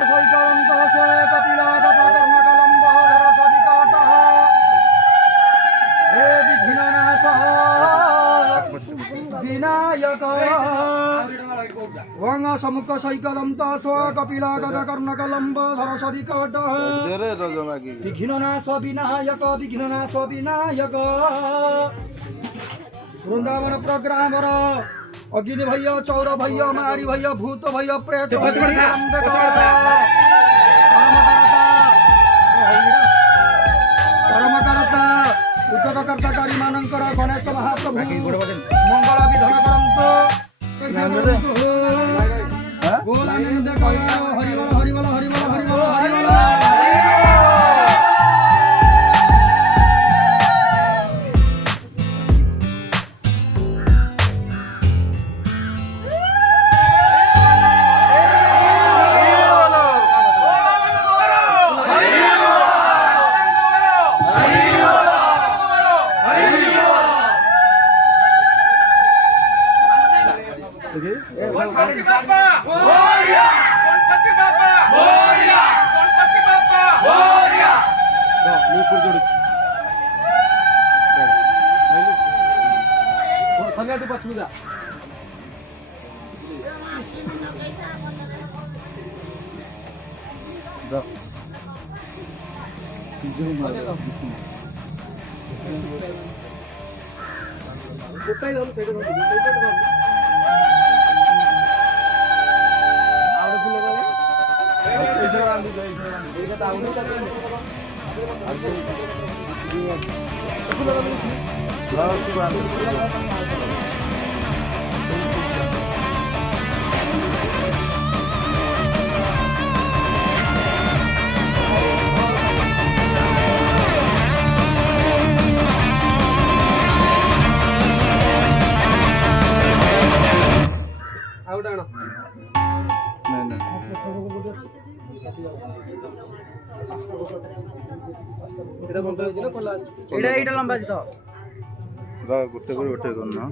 सैकलन्तः स्वरे कपिलागतकर्णकलम्बः धरसविकटः हे विघ्ननाशः विनायकः वंगसमुख सैकलन्तः स्वरे कपिलागतकर्णकलम्बः धरसविकटः विघ्ननाश Vinayak विघ्ननाश Vinayak Vrindavan programme अग्नि भैया चौर भैया मारी भैया भूत भैया प्रेत परमकर्ता उद्योगकर्ता कारी मानकर गणेश महाप्रभु मंगल विधान करंतु गोलानंद हरिबल हरिबल हरिबल हरिबल हरिबल गणपति बाप्पा मोरया गणपति बाप्पा मोरया गणपति बाप्पा मोरया ऊपर जोड़ और संगा तो पछ जा द कोटाई हम सेकंड एटा लंबा जी तो गोटे गोटे करना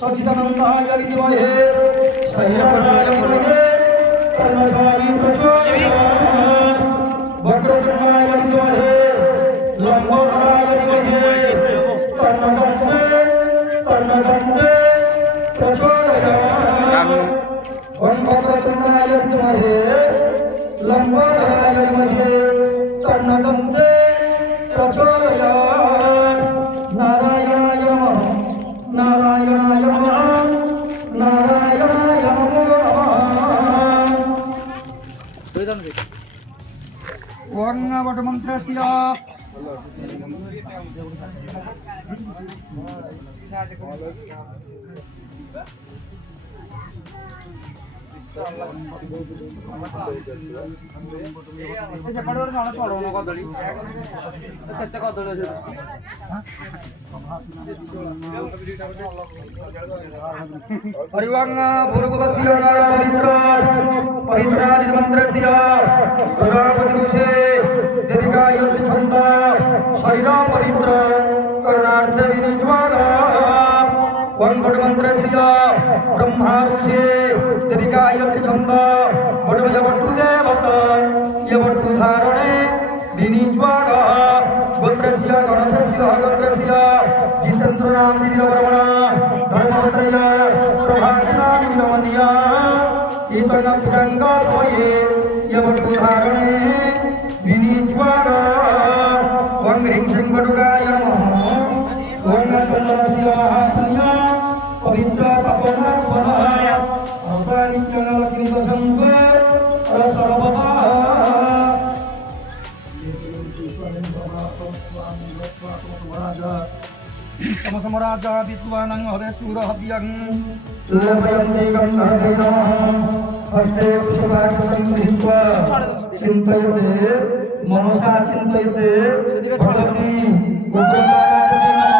सचिदानंदाय विद्महे शैलवनाय विद्महे कर्णसाय प्रचोदयात् वक्रतुंडाय विद्महे लंबोदराय विद्महे कर्णदन्ते प्रचोदयात् वक्रतुंडाय विद्महे लंबोदराय विद्महे कर्णदन्ते प्रचोदयात् नारायणाय नमः नारायणाय नमः नारायणाय नमो नमः वर्ण वटमन्त्रस्य हरिवांग भूर्भुवस्य पवित्रादिमन्त्रस्य गणपति ऋषे देविका यत्र छन्द पवित्र करणार्थ विनिज्वाग वं भटमन्त्रस्य ब्रह्मा ऋषे देवी गायत्री छन्द भटमय भट्टुदेवत यवट्टु धारणे विनिज्वाग गोत्रस्य गणस्य गोत्रस्य जितेन्द्रनाम दिव्यवर्मण धर्मवत्रय प्रभातिनाम नमनीय ईतन पुजंग समये यवट्टु धारणे विनिज्वाग वं ह्रीं श्रीं वटुकाय नमः वं चन्द्रस्य महापुण्य पवित्र पावनस्वनाय अवतारिचलक्ष्मी वसन्ते रसरवः sama-sama raja Bitwanang Hore Surah Biang Lepayam Degam Nardena Haste Pushpakam Hitva Cintayate Manasa Cintayate Bhagati Ugramaradena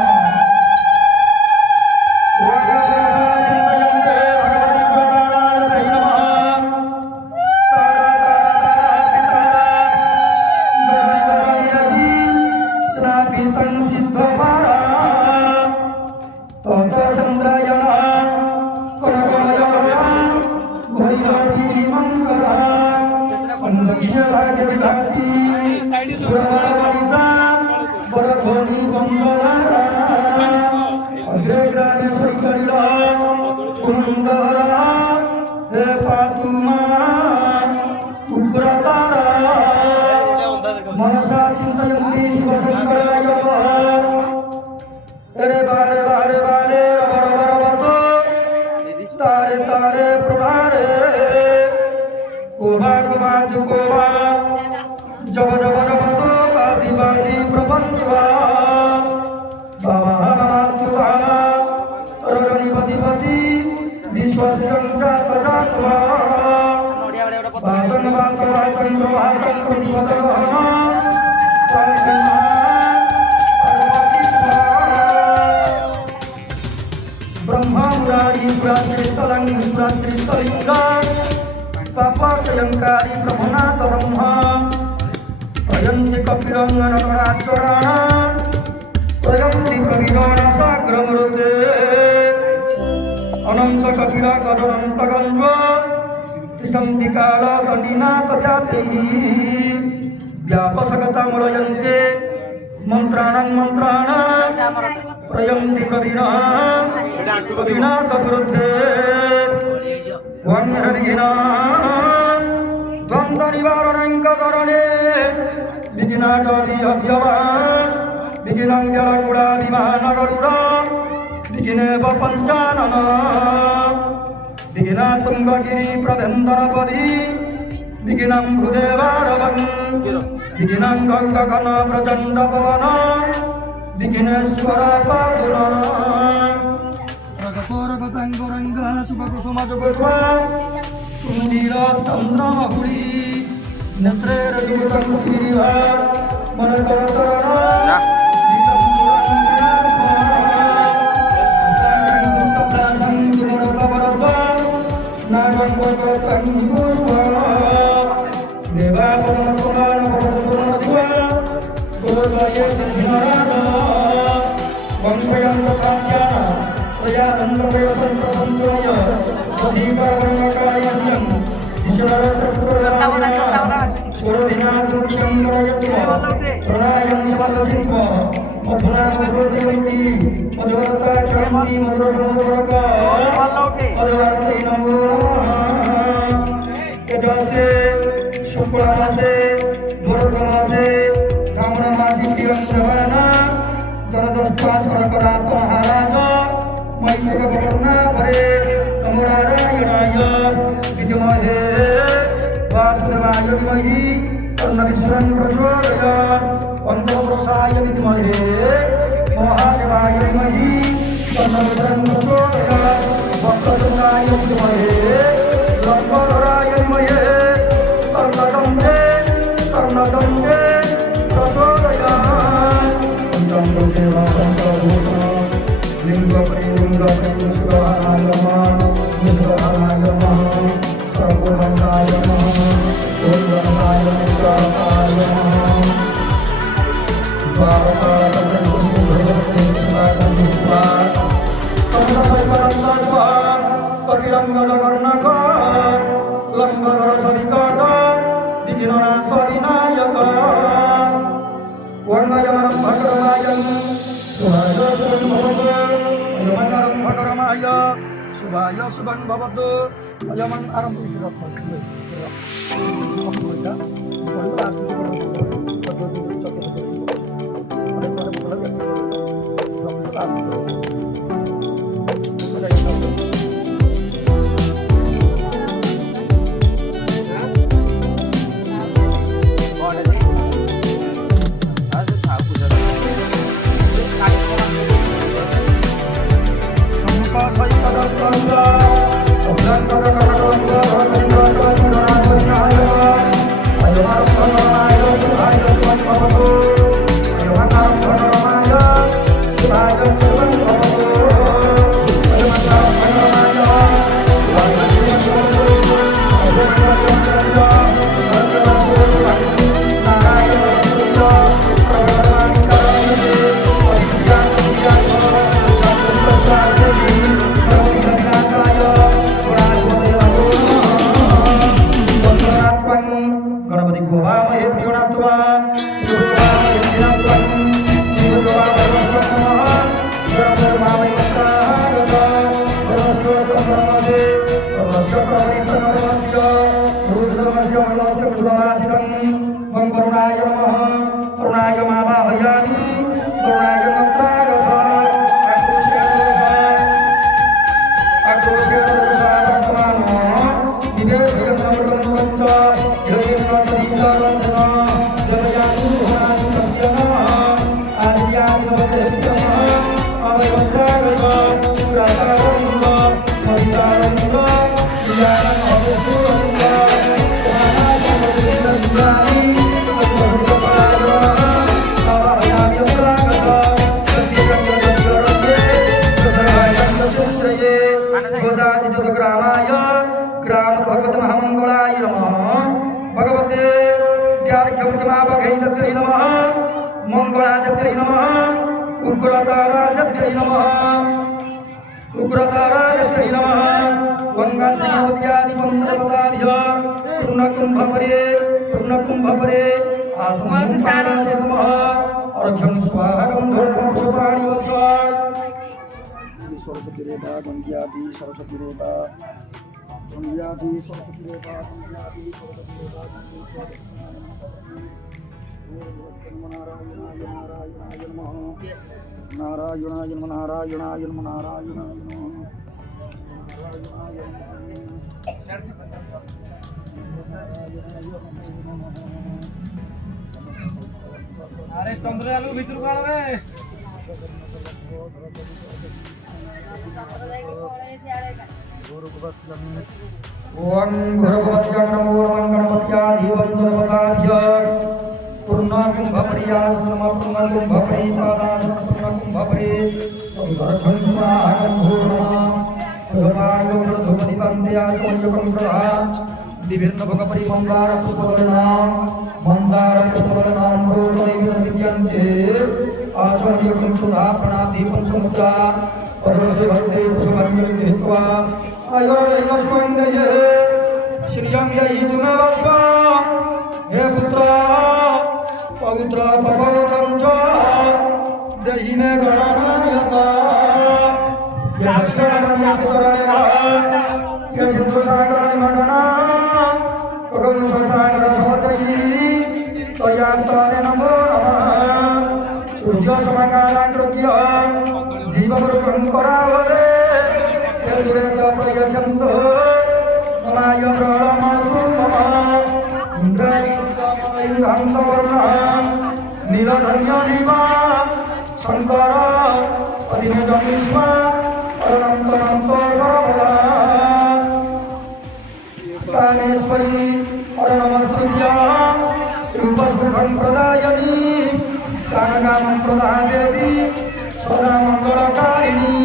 Raga Manasa Cintayate Bhagati Ugramaradena Tara Pitara Narayahi Senapitang Siddhamara Tata Sandrayana Kanakayana Bhairati Mangala Pandakya Bhagya Sakti Suramarita Bharatoni Bandara Agregrana Sarkarila Kumandara He Patuma Ugratara Manasa Cintayanti Shiva Sankaraya Ere bare bare bare bara bara bato tare tare prabhare koha koha koha java java java to badi badi prabhanjva baba baba tuva ragani pati pati vishwasyam jata jatva bhagan bhagan bhagan bhagan kunivadava Brahma Murari Surastri Talang Surastri Talinga Papa Kayangkari Brahmanata Brahma Prayanti Kapilangana Naracharana Prayanti Pravidana Sagramurute Ananta Kapila Kadananta Ganjva Trisanti Kala Tandina Tadyatehi Vyapasagata Mulayante Mantranang Mantrana Prayanti Pravina Pravina Takuruthe Vanharina Dvandani Varananga Dharane Vigina Dadi Adyava Viginang Vyakura Vimana Garuda Vigine Vapanchanana Vigina Tungagiri Pradhendanapadi Viginam Bhudevaravan Viginam Gangakana Prajanda Pavana Vighneswara Paduna Ragapora Batangoranga Subakusuma Jogotva Tundira Sandramahuri Netre Rajutang Siriva Manakaratara Nagang Bhagavatam Goswa Deva Pamaswana Pamaswana Gurvaya Dhinara Vampayam Lakanyana Prayam Lakaya Santasantoya Adhika Vanmakayasam Ishvara Sasturana Suravina Dukhyam Karayasya Pranayam Salasitva Madhuna Gurudhivanti Madhurata Kyanti Madhurata Madhurata Namo Kajase Shukramase Durgamase Kamanamasi Piyam Savana Dharadashpa Sarakarato Maharaja Maitaka Bhakarna Pare Namonarayanaya Vidyamahe Vasudevaya Vimahi Karnavishran Prachodaya Vandavaprasaya Vidyamahe Mahadevaya Vimahi Karnavishran Prachodaya Vakratungaya Vidyamahe Lakshmanaraya Vimahe Karnadamde Karnadamde Prachodaya Deva Santa Lingga Pringa Prinsuvarayama Nisvarayama Sarvavasayama Sarvavasayama Sarvavasayama Bharata Janggala Karnaka Lambara Sarikata Dikilana Sarinayaka Warnaya Maram Bhagaramayan Subhaya Subhan Bhavatu Ayaman Aram Bhagaramaya Subhaya Subhan Bhavatu Ayaman Aram Saraswati Reba, Gangyadi, Saraswati Reba, Gangyadi, Saraswati Reba, Gangyadi, Saraswati Reba, Narayana, Narayana, Narayana, अरे चंद्रालू भीतर कौन रे ओम भगवत्यां नमो गणपत्यादि वंदनपदार्य पूर्णाकुंभप्रिया समपूर्णकुंभप्रिया पूर्णकुंभप्रिय विभिन्न भगवती मंदार पुष्पवलनां आचार्य सुधा प्रणाति पंचमुचा परसे भक्ते पुष्पंजलि कृत्वा आयोरैव स्वंदये श्रियं देहि तुमेवस्व हे पुत्र पवित्र पवित्रं च देहि मे गणनायता यस्करणयस्तरणेन यसिन्धुसागरं मण्डना भगवत्सागर समर्दयि तयान्तरे नमो नमः सूर्य समकालाकृत्य जीवरूपं करावले यदुरेत प्रयच्छन्तो ममाय प्रणमतु मम इन्द्रायिन्द्रायिन्द्रान्तवर्णः नीलधन्यदिवा शङ्कर अधिनिजमिष्म अनन्तरन्तो सर्वदा स्थानेश्वरी अरणमस्तुभ्यः रूपसुखं प्रदायनी सानगामं प्रदादेवी सदा मङ्गलकारिणी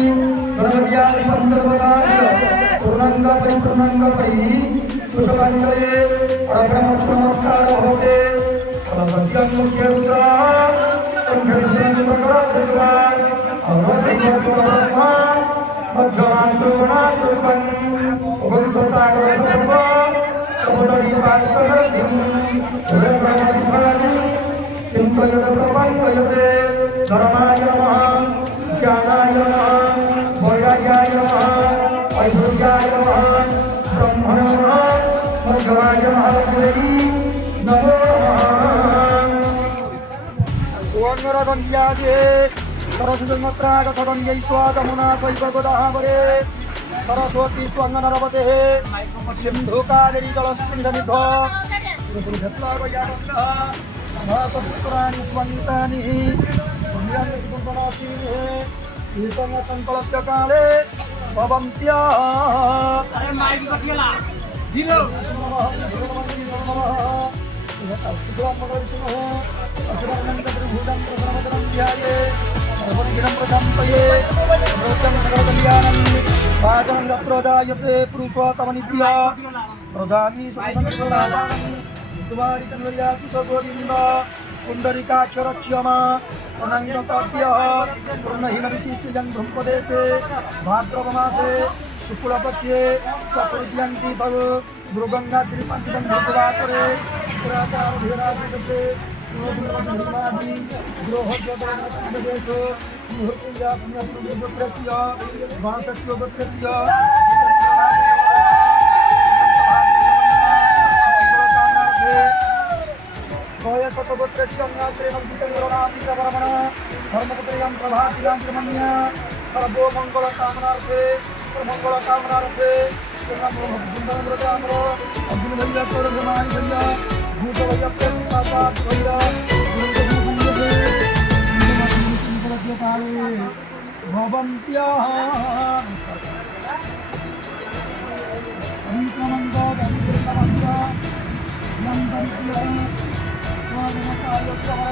गणपत्यादि पञ्चपदार्य पूर्णाङ्गपरि पुष्पाञ्जले परब्रह्मनमस्कारो भवते फलसस्यं मुख्यरुद्रा कण्ठविश्रं प्रकटकृत्वा अवसैकत्वब्रह्मा मध्यमान् कुर्वणात् कुर्वन् धर्माय नमः ज्ञानाय नमः वैराग्याय नमः ऐश्वर्याय नमः ब्रह्मणे नमः भगवाय महादेवी नमो नमः ओंगरगन्याजे सरस्वतीमत्रागतगन्यै स्वागमुना सैवगदावरे सरस्वती स्वङ्गनरवते सिन्धुकादेवी जलस्कन्धनिधो महासपुत्राणि स्वन्तानि संकल्प्य काले भवन्त्यः पुंडरीकाक्षरक्षमा सनंगताभ्यः पूर्णहिमविशीर्यं ब्रह्मदेशे भाद्रवमासे शुक्लपक्षे चतुर्थ्यन्ति भव गुरुगंगा श्रीपंचम भगवासरे पुराचारधीराजते गुरुधर्मादि गृहजगदेशो मुहूर्तयात्म्यपुत्रस्य वासस्य पुत्रस्य धर्मपुत्रियं प्रभातियां क्रमण्य सर्वो मंगल कामनार्थे मंगल कामनार्थे अर्जुन भैया तोर भगवान भैया भूत भैया प्रेम साक्षात भैया काले भवन्त्यः स्वागतकार्यस्य